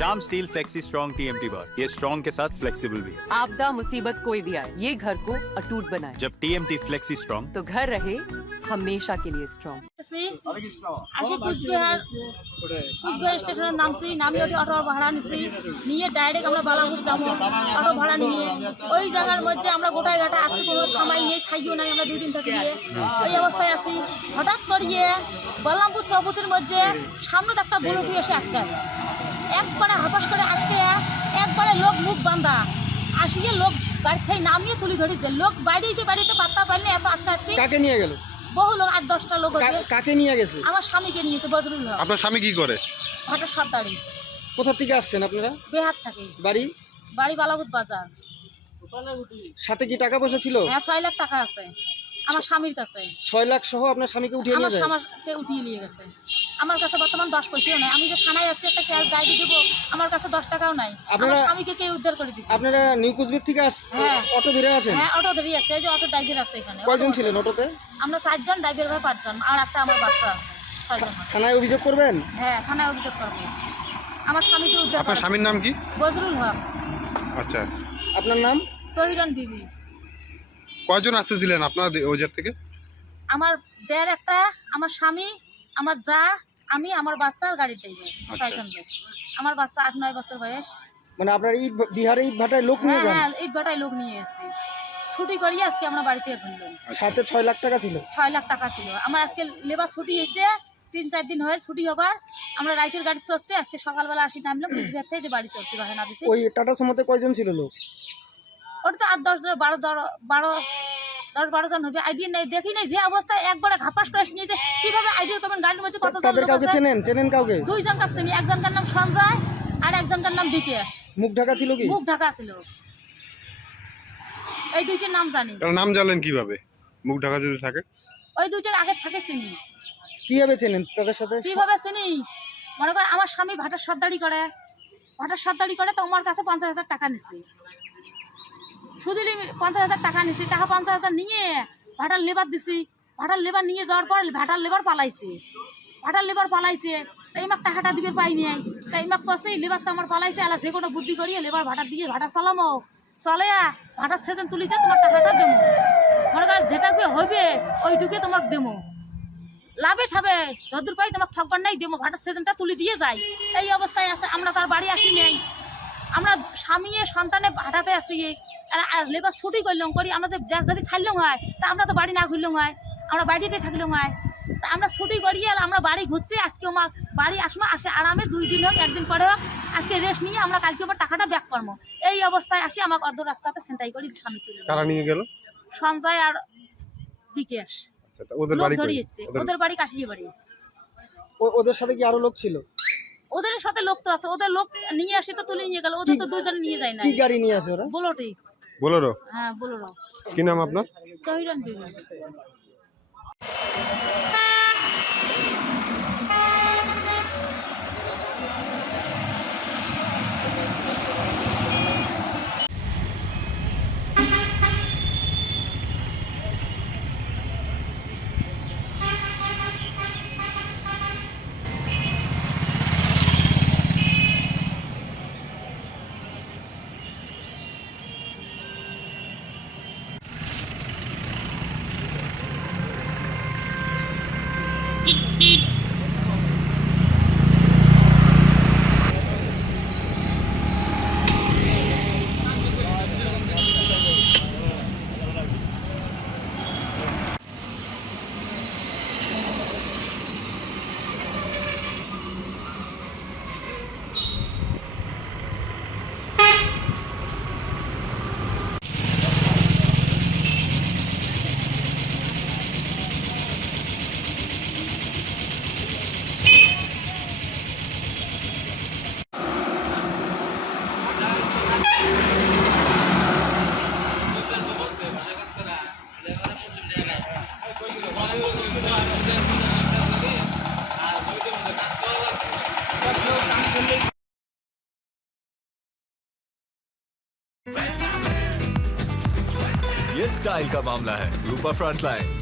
Shyam steel flexi strong TMT बार, ये strong के साथ फ्लेक्सिबल भी है। आपदा मुसीबत कोई भी आए, ये घर को अटूट बनाए। जब टीएमटी फ्लेक्सी स्ट्रॉन्ग, तो घर रहे हमेशा के लिए स्ट्रॉन्ग। কুচবিহার স্টেশনের নামছি, নামিয়ে অটো ভাড়া নিয়ে ডাইরেক্ট আমরা বালাপুর যাবো। অটো ভাড়া নিয়ে ওই জায়গার মধ্যে আমরা গোটায় ঘাটে আসছি, কোনো খামাই নেই, খাইও নাই, আমরা 2 দিন থেকে গিয়ে ওই অবস্থায় আছি। হঠাৎ করিয়ে বলরামপুর সবুতির মধ্যে সামনে একটা বুলুটি এসে আটকায়, একবারে হাপাস করে আটকে, একবারে লোক মুখ বান্ধা আসিয়ে লোক গাড়ি থেকে নামিয়ে তুলি ধরিছে। লোক বাড়িতে পাত্তা পাইলে এত আটকে কাকে নিয়ে গেল? বহু লোক, 8-10টা লোক। কাকে নিয়ে গেছে? আমার স্বামীকে নিয়েছে, বজরুল হক। আপনার স্বামী কি করে? ভাটা সর্দারি। কোথা থেকে আসছেন আপনারা? বেহাত থাকে। বাড়ি বালাবুত বাজার। সাথে কি টাকা পয়সা ছিল? হ্যাঁ, 6 লাখ টাকা আছে আমার স্বামীর কাছে। 6 লাখ সহ আপনার স্বামীকে উঠিয়ে নিয়ে যায়? আমাকে উঠিয়ে নিয়ে গেছে। আমার কাছে বর্তমান 10 পয়সাও নাই। আমি যে থানায় যাচ্ছি একটা ক্যাশ ডায়েরি দেবো, আমার কাছে 10 টাকাও নাই। আমার স্বামীকে কে উদ্ধার করে দিবে? আপনারা নিউ কুচবিহার থেকে অটো ধরে আসেন? হ্যাঁ, অটো ধরে যাচ্ছে। এই যে অটো ড্রাইভার আছে এখানে। কয়জন ছিলেন অটোতে? আমরা 4 জন, ড্রাইভার ভাই 5 জন, আর একটা আমার বাচ্চা আছে, 6 জন। থানায় অভিযোগ করবেন? হ্যাঁ, থানায় অভিযোগ করবো। আমার স্বামীকে উদ্ধার। আপনার স্বামীর নাম কি? বজরুল হক। আচ্ছা, আপনার নাম? তহিরান বিবি। কয়জন আসতেছিলেন আপনারা ওই জায়গা থেকে? আমার দেড় একটা, আমার স্বামী, আমার যা, আমি, আমার বাচ্চার গাড়িতে 6 জন লোক। আমার বাচ্চা 8-9 বছর বয়স। মানে আপনার বিহারে ইট ভাটায় লোক নিয়ে যান? হ্যাঁ, ইট ভাটায় লোক নিয়ে এসেছি। ছুটি করিয়ে আজকে আমরা বাড়িতে ঘুরলাম। সাথে 6 লাখ টাকা ছিল? 6 লাখ টাকা ছিল। আমার আজকে লেবার ছুটি হয়েছে, 3-4 দিন হয়ে ছুটি হবার। আমরা রাইতের গাড়ি চলছে, আজকে সকালবেলা আসি নামলাম কুচবিহার থেকে, যে বাড়ি চলছি বাহানা দিছি। ওই টাটা সুমোতে কয়জন ছিল লোক? ওটা তো 8-10 জন, 10-12 জন হবে। আইডিয়া নেই, দেখি নাই যে অবস্থায় একবারে ঘাপাস করে নিয়েছে। কিভাবে আইডিয়া করবেন? গাড়ির মধ্যে কত জন? তাদের কাউকে চেনেন কাউকে? 2 জন কাছে চিনি। একজনকার নাম সঞ্জয় আর একজনকার নাম বিকেশ। মুখ ঢাকা ছিল কি? মুখ ঢাকা ছিল। এই 2টার নাম জানি। তার নাম জানলেন কিভাবে? মুখ ঢাকা যদি থাকে? ওই 2টা আগে থেকে চিনি। কিভাবে চেনেন তাদের সাথে? কিভাবে চিনি? মনে করেন আমার স্বামী ভাটার সর্দারি করে, তো আমার কাছে 50,000 টাকা নিচ্ছে। শুধু 50,000 টাকা নিচ্ছি। টাকা 50,000 নিয়ে ভাটার লেবার দিছি। ভাটার লেবার নিয়ে যাওয়ার পর ভাটার লেবার পালাইছে। তাই আমাকে টাকাটা দিবে পাইনি। তাই আমাকে কছে লেবার তো আমার পালাইছে, আলা যে কোনো বুদ্ধি করিয়ে লেবার ভাটার দিয়ে ভাটা চালামো, চলে ভাটার সেজন তুলিছে, তোমার টাকাটা দেবো। মনে কর যেটাকে হবে ওইটুকে তোমাকে দেবো, লাভে ঠাবে যদুর পাই তোমাকে ঠকবার নাই, দেবো। ভাটার সেজনটা তুলি দিয়ে যাই। এই অবস্থায় আছে। আমরা তার বাড়ি আসি নেই, আমরা স্বামী সন্তানে ভাটাতে আসি। লেবার ছুটি করলাম করি, আমরা দেশ যদি ছাড়লাম হয়, তা আমরা তো বাড়ি না ঘুরলাম হয়, আমরা বাড়িতে থাকলাম হয়। তা আমরা ছুটি করিয়ে আমরা বাড়ি ঘুরছি। আজকে আমার বাড়ি আসে আরামে 2 দিন হোক, 1 দিন পরে হোক, আজকে রেস্ট নিয়ে আমরা কালকে আবার টাকাটা ব্যাক করবো। এই অবস্থায় আসি আমাকে অর্ধ রাস্তাতে সেন্টাই করি স্বামী তুলে। কারা নিয়ে গেল? সঞ্জয় আর বিকেশ। ওদের বাড়ি ধরিয়েছে। ওদের বাড়ি কাশিয়ে বাড়ি। ওদের সাথে কি আরো লোক ছিল? ওদের সাথে লোক তো আছে। ওদের লোক নিয়ে আসে তো তুলে নিয়ে গেল। ওদের তো 2 জন নিয়ে যায় না। কি গাড়ি নিয়ে আসে ওরা? বোলেরো। হ্যাঁ, বোলেরো। কি নাম আপনার? তহিরান বিবি। ये स्टाइल का मामला है, ऊपर फ्रंट लाइन।